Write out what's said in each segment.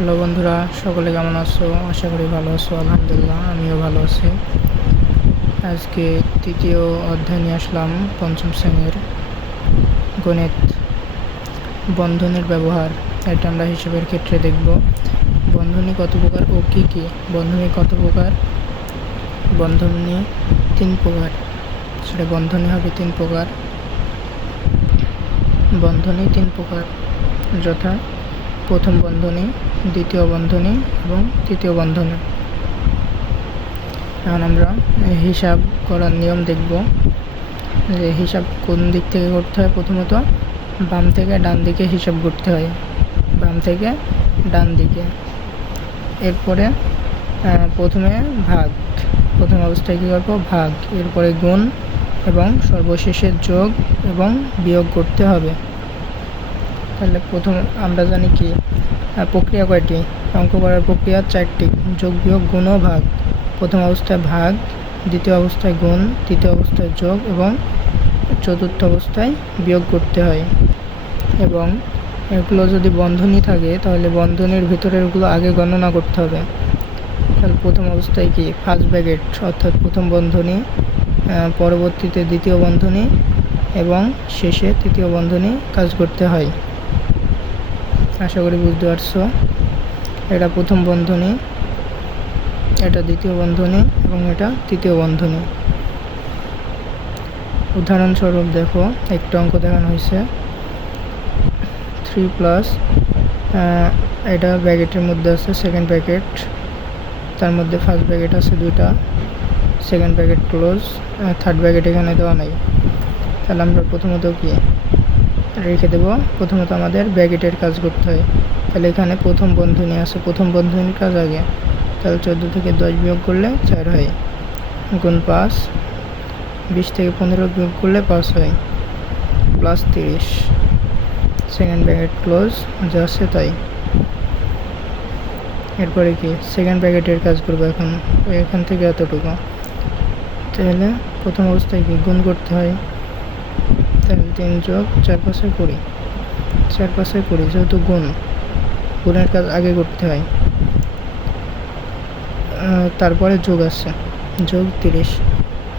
Hello বন্ধুরা, সকলে কেমন আছো? আশা করি ভালো আছো। আলহামদুলিল্লাহ, আমিও ভালো আছি। আজকে তৃতীয় অধ্যায় নিয়ে আসলাম, পঞ্চম শ্রেণীর গণিত। বন্ধনীর ব্যবহার, এটা আমরা হিসাবের ক্ষেত্রে দেখব। বন্ধনী কত প্রকার ও কী কী? বন্ধনী কত প্রকার? বন্ধনী 3 প্রকার। সেটা বন্ধনী হবে 3 প্রকার। বন্ধনী 3 প্রকার, যথা প্রথম বন্ধনী, দ্বিতীয় বন্ধনী এবং তৃতীয় বন্ধনী। এখন আমরা হিসাব করার নিয়ম দেখব, যে হিসাব কোন দিক থেকে করতে হয়। প্রথমত বাম থেকে ডান দিকে হিসাব করতে হয়, বাম থেকে ডান দিকে। এরপরে প্রথমে ভাগ, প্রথম অবস্থায় কী করবো? ভাগ, এরপরে গুণ এবং সর্বশেষে যোগ এবং বিয়োগ করতে হবে। তাহলে প্রথম আমরা জানি কি প্রক্রিয়া কয়টি? অঙ্ক করার প্রক্রিয়া 4টি: যোগ, বিয়োগ, গুণ ও ভাগ। প্রথম অবস্থায় ভাগ, দ্বিতীয় অবস্থায় গুণ, তৃতীয় অবস্থায় যোগ এবং চতুর্থ অবস্থায় বিয়োগ করতে হয়। এবং এগুলো যদি বন্ধনী থাকে তাহলে বন্ধনীর ভিতরেরগুলো আগে গণনা করতে হবে। তাহলে প্রথম অবস্থায় কি ফার্স্ট ব্র্যাকেট, অর্থাৎ প্রথম বন্ধনী, পরবর্তীতে দ্বিতীয় বন্ধনী এবং শেষে তৃতীয় বন্ধনী কাজ করতে হয়। আশা করি বুঝতে পারছো। এটা প্রথম বন্ধনী, এটা দ্বিতীয় বন্ধনী এবং এটা তৃতীয় বন্ধনী। উদাহরণস্বরূপ দেখো, একটা অঙ্ক দেখানো হয়েছে 3+, এটা ব্র্যাকেটের মধ্যে আছে সেকেন্ড ব্র্যাকেট, তার মধ্যে ফার্স্ট ব্র্যাকেট আছে 2টা, second bracket close, third bracket এখানে দেওয়া নাই। তাহলে আমরা প্রথমত কি রেখে দেব? প্রথমত আমাদের ব্র্যাকেটের কাজ করতে হয়। তাহলে এখানে প্রথম বন্ধনী আছে, প্রথম বন্ধনীর কাজ আগে। তাহলে 14 থেকে 10 বিয়োগ করলে 4 হয়, গুণ 5। 20 থেকে 15 বিয়োগ করলে 5 হয়, প্লাস 30। সেকেন্ড ব্র্যাকেট ক্লোজ, যা আছে তাই। এরপরে কি সেকেন্ড ব্র্যাকেটের কাজ করবো এখান থেকে এতটুকু। তাহলে প্রথম অবস্থায় কি গুণ করতে হয়। তাহলে 3 যোগ 4 5 20, 4 5 20, যেহেতু গুণের কাজ আগে করতে হয়। তারপরে যোগ আছে, যোগ 30।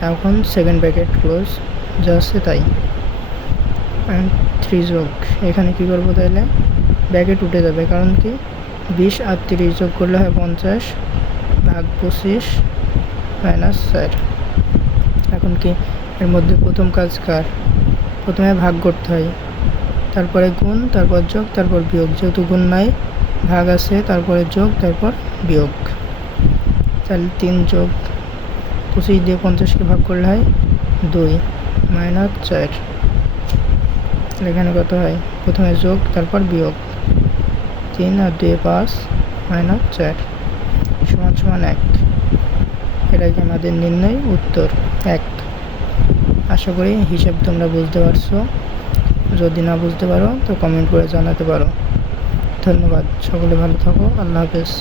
এখন সেকেন্ড ব্র্যাকেট ক্লোজ, যা আছে তাই। 3 যোগ, এখানে কি করবো? তাহলে ব্র্যাকেট উঠে যাবে, কারণ কি 20 আর 30 যোগ করলে হয় 50 ভাগ 25 মাইনাস 4। এখন কি এর মধ্যে প্রথম কাজ কার? প্রথমে ভাগ করতে হয়, তারপরে গুণ, তারপর যোগ, তারপর বিয়োগ। যেহেতু গুণ নাই, ভাগ আছে, তারপরে যোগ, তারপর বিয়োগ। তাহলে 3 যোগ 25 দিয়ে 50কে ভাগ করলে হয় 2 মাইনাস 4। এখানে কত হয়? প্রথমে যোগ, তারপর বিয়োগ। 3 আর 2 5 মাইনাস 4 সমান সমান 1। এটাই আমাদের নির্ণয় উত্তর 1। আশা করি হিসাব তোমরা বুঝতে পারছো। যদি না বুঝতে পারো তো কমেন্ট করে জানাতে পারো। ধন্যবাদ, সকলে ভালো থাকো। আল্লাহ হাফেজ।